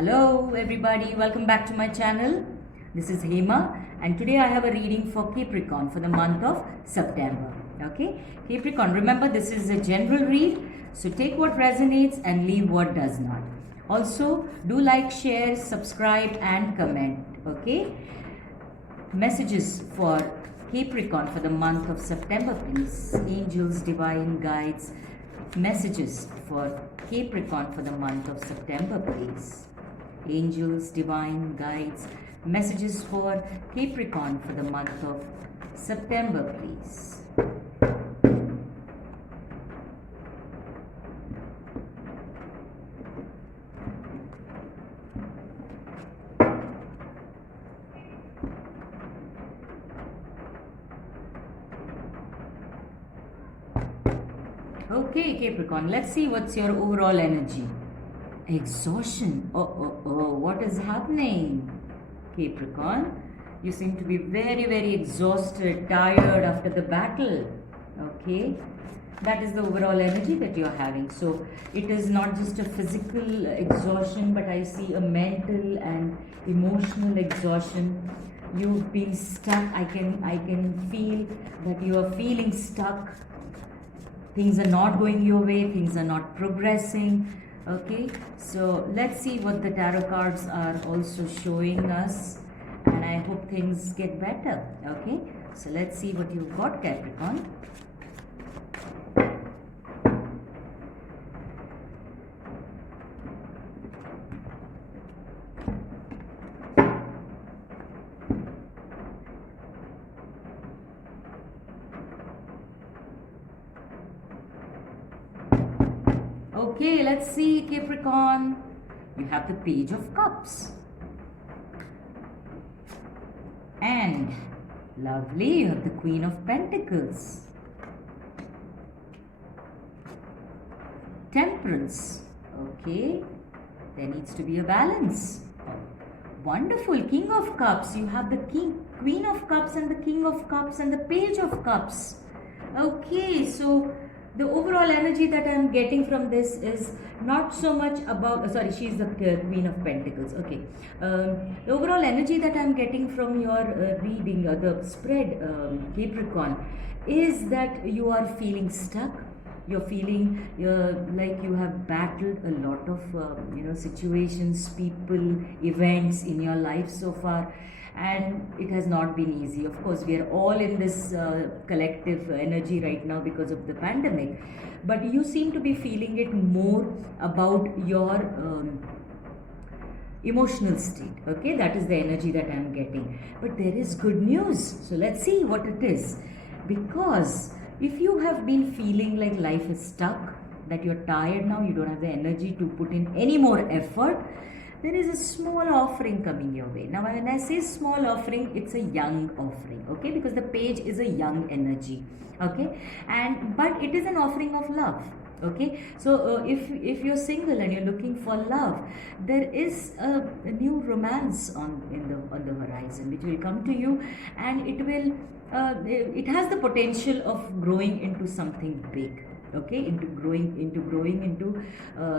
Hello everybody, welcome back to my channel. This is Hema and today I have a reading for Capricorn for the month of September. Okay, Capricorn, remember this is a general read, so take what resonates and leave what does not. Also, do like, share, subscribe and comment. Okay, messages for Capricorn for the month of September, please. Angels, divine guides, messages for Capricorn for the month of September, please. Angels, divine guides, messages for Capricorn for the month of September, please. Okay, Capricorn, let's see what's your overall energy. Exhaustion. What is happening? Capricorn, you seem to be very exhausted, tired after the battle. Okay, that is the overall energy that you're having. So it is not just a physical exhaustion, but I see a mental and emotional exhaustion. You've been stuck. I can feel that you are feeling stuck. Things are not going your way, things are not progressing. Okay, so let's see what the tarot cards are also showing us, and I hope things get better. Okay, so let's see what you've got, Capricorn. Okay, let's see, Capricorn. You have the Page of Cups. And lovely, you have the Queen of Pentacles. Temperance. Okay, there needs to be a balance. Wonderful, King of Cups. You have the Queen of Cups and the King of Cups and the Page of Cups. Okay, so the overall energy that I am getting from this is not so much about, she's the Queen of Pentacles. Okay, the overall energy that I am getting from your reading, the spread, Capricorn, is that you are feeling stuck. You're feeling like you have battled a lot of situations, people, events in your life so far, and it has not been easy. Of course, we are all in this collective energy right now because of the pandemic, but you seem to be feeling it more about your emotional state. Okay, that is the energy that I am getting. But there is good news, so let's see what it is. Because if you have been feeling like life is stuck, that you're tired now, you don't have the energy to put in any more effort, there is a small offering coming your way. Now, when I say small offering, it's a young offering, okay? Because the page is a young energy, okay? But it is an offering of love, okay? So if you're single and you're looking for love, there is a new romance on the horizon which will come to you, and it has the potential of growing into something big. Okay, into growing into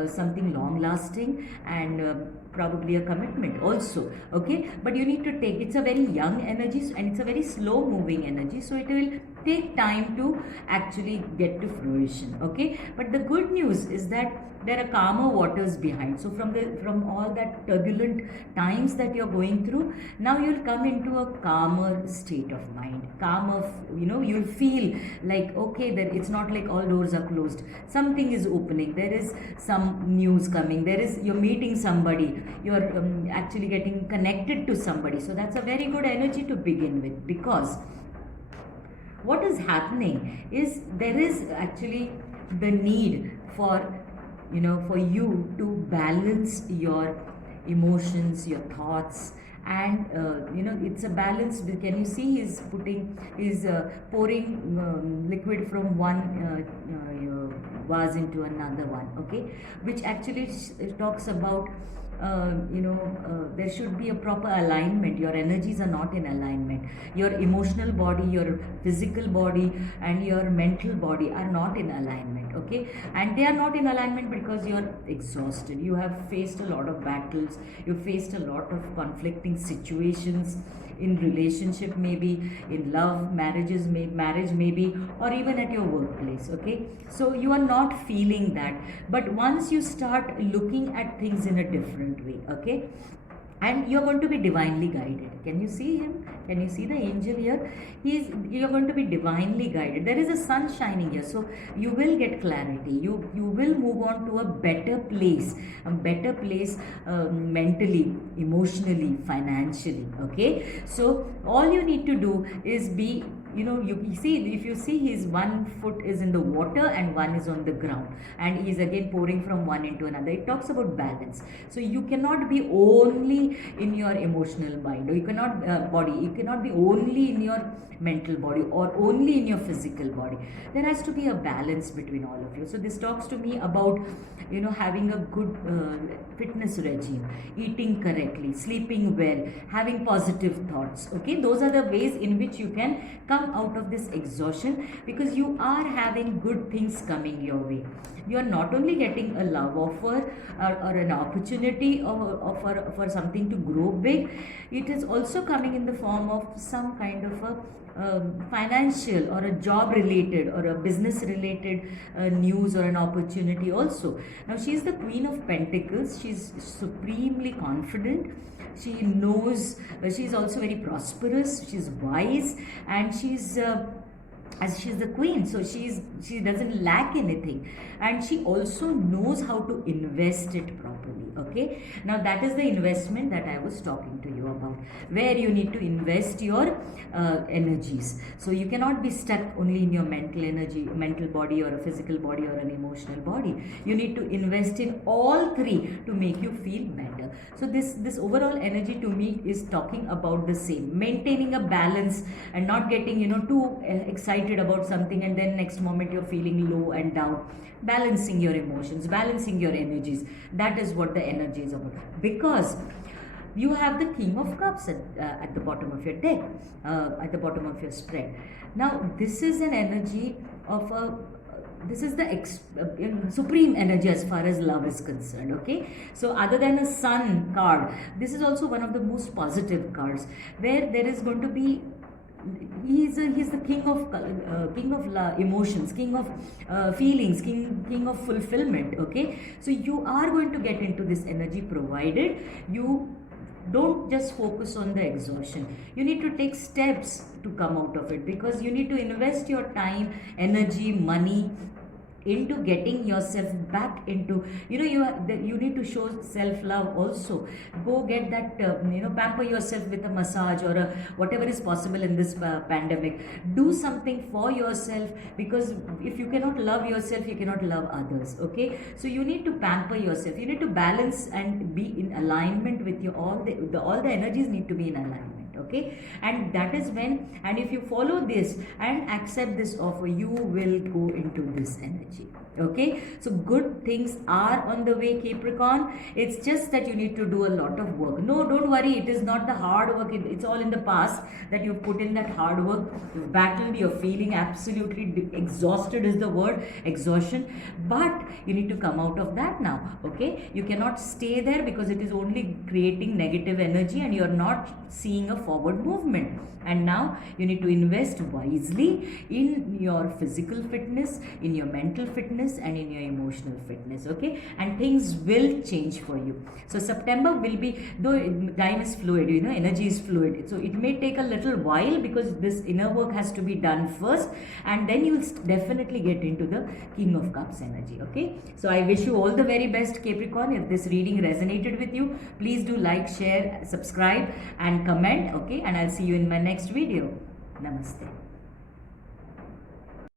something long lasting, and probably a commitment also. Okay, but you need to take, it's a very young energy and it's a very slow moving energy, so it will take time to actually get to fruition. Okay, but the good news is that there are calmer waters behind. So from all that turbulent times that you're going through, now you'll come into a calmer state of mind, calmer, you'll feel like, okay, it's not like all doors are closed, something is opening, there is some news coming, you're meeting somebody, you're actually getting connected to somebody. So that's a very good energy to begin with, because what is happening is there is actually the need for you to balance your emotions, your thoughts, and it's a balance. Can you see he's pouring liquid from one vase into another one, okay, which actually talks about there should be a proper alignment. Your energies are not in alignment. Your emotional body, your physical body, and your mental body are not in alignment. okay, and they are not in alignment because you are exhausted, you have faced a lot of battles, you faced a lot of conflicting situations in relationship, maybe in love, marriage maybe, or even at your workplace, okay. So you are not feeling that, but once you start looking at things in a different way, okay, and you're going to be divinely guided. Can you see him? Can you see the angel here? You're going to be divinely guided. There is a sun shining here, so you will get clarity. You will move on to a better place, mentally, emotionally, financially, okay. So all you need to do is be, you see, if you see, his one foot is in the water and one is on the ground, and he's again pouring from one into another. It talks about balance. So you cannot be only in your emotional mind, or you cannot you cannot be only in your mental body or only in your physical body. There has to be a balance between all of you. So this talks to me about, having a good fitness regime, eating correctly, sleeping well, having positive thoughts, okay. Those are the ways in which you can come out of this exhaustion, because you are having good things coming your way. You are not only getting a love offer, or an opportunity for something to grow big, it is also coming in the form of some kind of a financial or a job related or a business related news or an opportunity also. Now she is the Queen of Pentacles. She's supremely confident. She knows, she's also very prosperous, she's wise, and she's as she's the queen, so she doesn't lack anything, and she also knows how to invest it properly, okay. Now that is the investment that I was talking to you about, where you need to invest your energies. So you cannot be stuck only in your mental body, or a physical body, or an emotional body. You need to invest in all three to make you feel better. So this overall energy to me is talking about the same, maintaining a balance and not getting too excited about something and then next moment you're feeling low and down. Balancing your emotions, balancing your energies, that is what the energy is about. Because you have the King of Cups at the bottom of your deck, at the bottom of your spread. Now this is an energy of this is the supreme energy as far as love is concerned, okay. So other than a sun card, this is also one of the most positive cards, where there is going to be, he's the king of emotions, king of feelings, king of fulfillment, okay. So you are going to get into this energy, provided you don't just focus on the exhaustion. You need to take steps to come out of it, because you need to invest your time, energy, money into getting yourself back into, you need to show self-love also. Go get that, pamper yourself with a massage or whatever is possible in this pandemic. Do something for yourself, because if you cannot love yourself, you cannot love others, okay. So you need to pamper yourself, you need to balance and be in alignment with your all the energies need to be in alignment, okay. And that is when, and if you follow this and accept this offer, you will go into this energy, okay. So good things are on the way, Capricorn. It's just that you need to do a lot of work. No, don't worry, it is not the hard work, it's all in the past that you've put in that hard work, you've battled, you're feeling absolutely exhausted is the word, exhaustion, but you need to come out of that now, okay. You cannot stay there, because it is only creating negative energy and you're not seeing a forward movement. And now you need to invest wisely in your physical fitness, in your mental fitness, and in your emotional fitness, okay. And things will change for you. So September will be, though time is fluid, energy is fluid, so it may take a little while, because this inner work has to be done first, and then you will definitely get into the King of Cups energy, okay. So I wish you all the very best, Capricorn. If this reading resonated with you, please do like, share, subscribe and comment, okay. And I'll see you in my next video. Namaste.